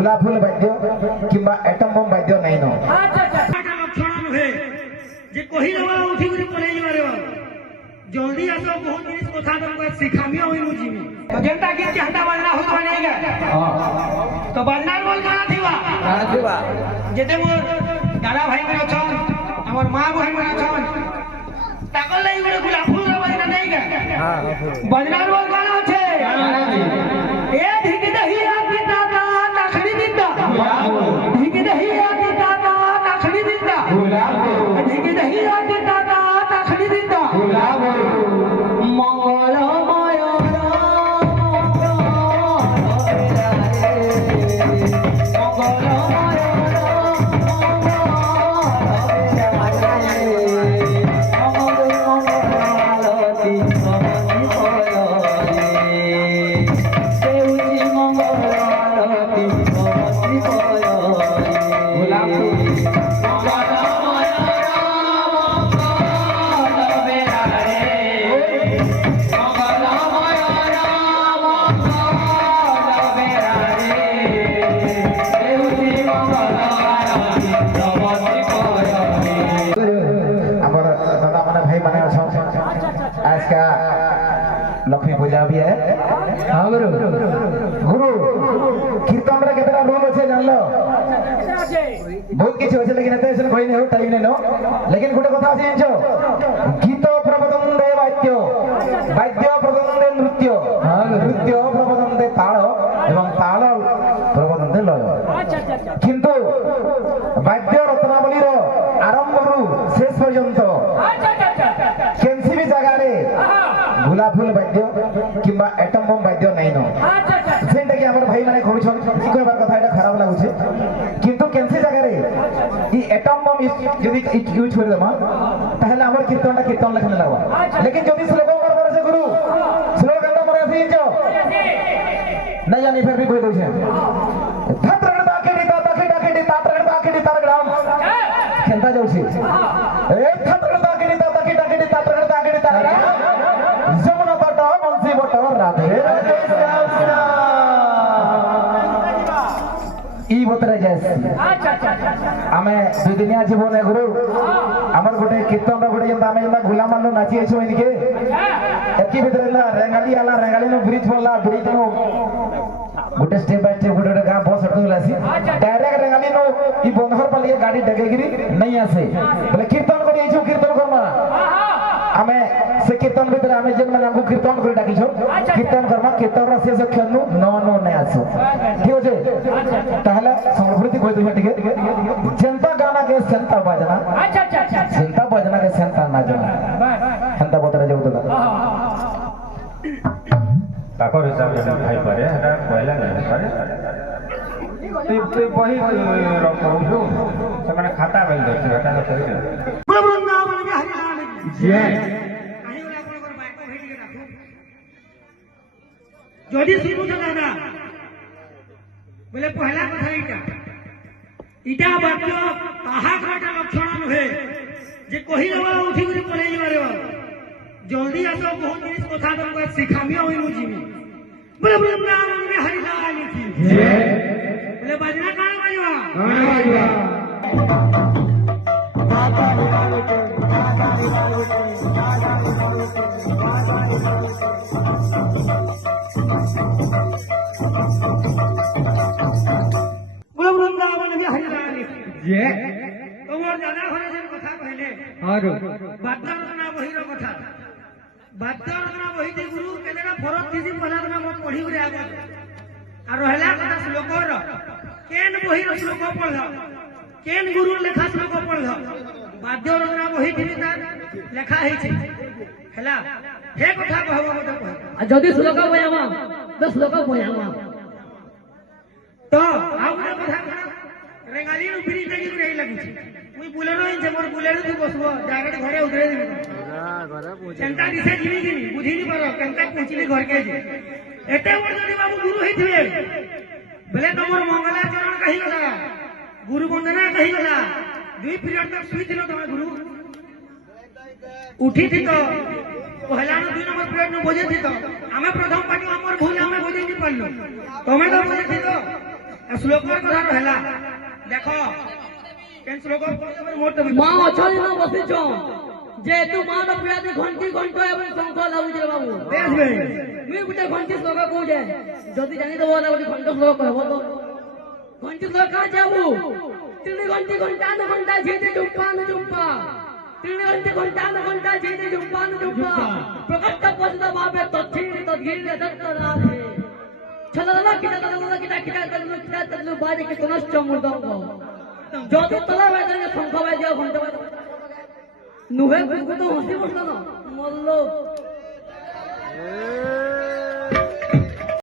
गुलाब फूल बाद्य किंबा atom bomb बाद्य नहीं no लक्षण नुहे जे कहि देबा उठी गुरी पळेई मारे जल्दी आसो बहुत जिनिस कथा तुमको सिखामी होई मुजीमी जेंता के हटा बजना हो तो नहीं गे तो बजना बोल गाना थीवा जेते मोर दादा भाई मन छन हमर मां बहन मन छन ताकल लई गुरे गुलाब फूल रे बजना नहीं गे बजना बोल गाना छे ए धिक दहिया पिता का नखड़ी दिता धिक दहिया पिता का नखड़ी दिता धिक दहिया पिता का नखड़ी दिता मंगलमय लक्ष्मी पूजा भी है। हाँ गुरु गुरु कीर्तन रे केतना रोल আছে জানলো बहुत কিছু আছে लेकिन एते से कोई नहीं हो टाइम नहीं नो लेकिन गोटे কথা আছে জানছো गीत प्रबोधनदे वाद्य वाद्य प्रबोधनदे नृत्य नृत्य प्रबोधनदे ताल एवं ताल प्रबोधनदे लय किंतु वाद्य रत्नावली रो आरंभ रु शेष पर्यंत केनसी भी जगह रे गुलाब फूल बाद्य किंबा एटम बम बाद्य नहीं नो सेंटा कि हमर भाई माने कहउछन ई कहबार कथा एटा खराब लागुछे किंतु केनसी जगह रे ई एटम बम यदि यूज कर देमा ताहले हमर कीर्तनटा कीर्तन लेखन लागबा लेकिन जदि श्लोक करबार से गुरु श्लोक गंगा मरे आसी जो नहीं जानी फिर भी कोई दोछे धत्रगण बाकेडी ताकेडी तात्रगण तारग्राम केनता जाउछी ए धत्रगण बाकेडी ताकेडी तात्रगण तारग्राम जमुना तट बंसी बट राधे राधे ई बतरे जैसे आमे दुई दिनिया जीवन है गुरु हमर गोटे कीर्तन गोटे जेंता आमे जेंता गुलाम मानो नाची आइछो इनके एकी भितर ना रेंगाली नो ब्रिज बोलला ब्रिज नो गोटे स्टेप बाय स्टेप गोटे गा बस अटक लासी डायरेक्ट रेंगाली नो ई बंधर पालिए गाड़ी डगेगिरी नहीं आसे बोले कीर्तन करी आइछो कीर्तन करमा आमे से कीर्तन भीतर आमे जेन माने हमको कीर्तन करे डाकिछो कीर्तन करमा कीर्तन रसे से खेलनु नो नै आसो ठीक होजे ताहले संस्कृति कोइ दुमे टिके जनता गाना के संता बजना संता बजना के संता ना जना हंता बतरा जाउ तो ताकर हिसाब से खाइ पारे हटा पहला नहीं पारे ते बही रखौ से माने खाता बेल दे हटा न करे वृंदावन में हरिलाल जय যদি শুনু তো দাদা বলে পহলা কথা ইটা বাক্য তাহা একটা লক্ষণ নুহে যে কহি দেবা উঠি করে পড়েই মারে জলদি আসো বহুত জিনিস কথা তুমको सिखामी होई मुजीमी बोले वृंदावन में हरिलाल की जय बोले बजना कान बजवा बोले वृंदावन में हरिलाल की जय तोर दादा घरे जे कथा कहले हारो बाद्यरत्ना बहिर कथा बाद्यरत्ना बहि दे गुरु केलेना फरक थी पहला ना मत पढ़ी गुरे आगे आ रहला कथा श्लोक रो केन बहिर श्लोक पढ़ल केन गुरु लेखा श्लोक पढ़ल बाद्यरत्ना बहि थी लेखा है छे हला हे कथा कहबो मत कह जदि श्लोक बयामा तो श्लोक बयामा तो आउ कथा रेंगाली नु फ्री तगी रही लगी मुई बुलेरो इन मोर बुलेरो तू बसबो डायरेक्ट घरे उतरे दिबे केनता दिसे जिनी जिनी बुझी नि पर केनता पहुंचली घर के जे एते मोर जदी बाबू गुरु हेथिबे बेले तमोर मंगलाचरण कहि गला गुरु वंदना कहि गला 2 पीरियड तक सुई दिनो तमे गुरु उठी थी तो पहला न 2 नंबर पीरियड न बजे थी तो हमें प्रथम पार्टी हमर भूल हमें बजे नि पड़लो तमे तो बजे थी तो ଶ୍ଲୋକର କଥା ହେଲା ଦେଖ କେନ୍ ଶ୍ଲୋକ ମୋର ତ ମା ଅଛନ୍ତି ନା ବସିଛ ଯେହେତୁ ମାର ପିଲାଟି ଘଣ୍ଟି ଘଣ୍ଟ ଏବଂ ଶଙ୍ଖ ଲାଗୁଛି ବାବୁ ବେଶ ବେ ମୁଇଁ ଗୋଟେ ଘଣ୍ଟି ଶ୍ଲୋକ କହୁଛେ ଯଦି ଜାଣିଦେବ ନା ଗୋଟେ ଘଣ୍ଟ ଶ୍ଲୋକ କହିବ ତ ଘଣ୍ଟି ଶ୍ଲୋକ କାହା ଯାବୁ ତିନି ଘଣ୍ଟି ଘଣ୍ଟା ନ ଘଣ୍ଟା ଝିଟେ ଚୁମ୍ପା ନ ଚୁମ୍ପା ତିନି ଘଣ୍ଟି ଘଣ୍ଟା ନ ଘଣ୍ଟା ଝିଟେ ଚୁମ୍ପା ନ ଚୁମ୍ପା ପ୍ରକଟ ପଦ ଭାବେ ତଥୀରି ତଧୀରି ଦତ୍ତ ରାଧେ ଛଲଲା କିଟା ତଲୁ ବାରି କି ତନଶ୍ଚ ମୃଦଙ୍ଗ যদি তোলা বাজে শঙ্খ বাজে ঘন্টা বাজে নুহে কুকু তো হসি বসলো না মল্ল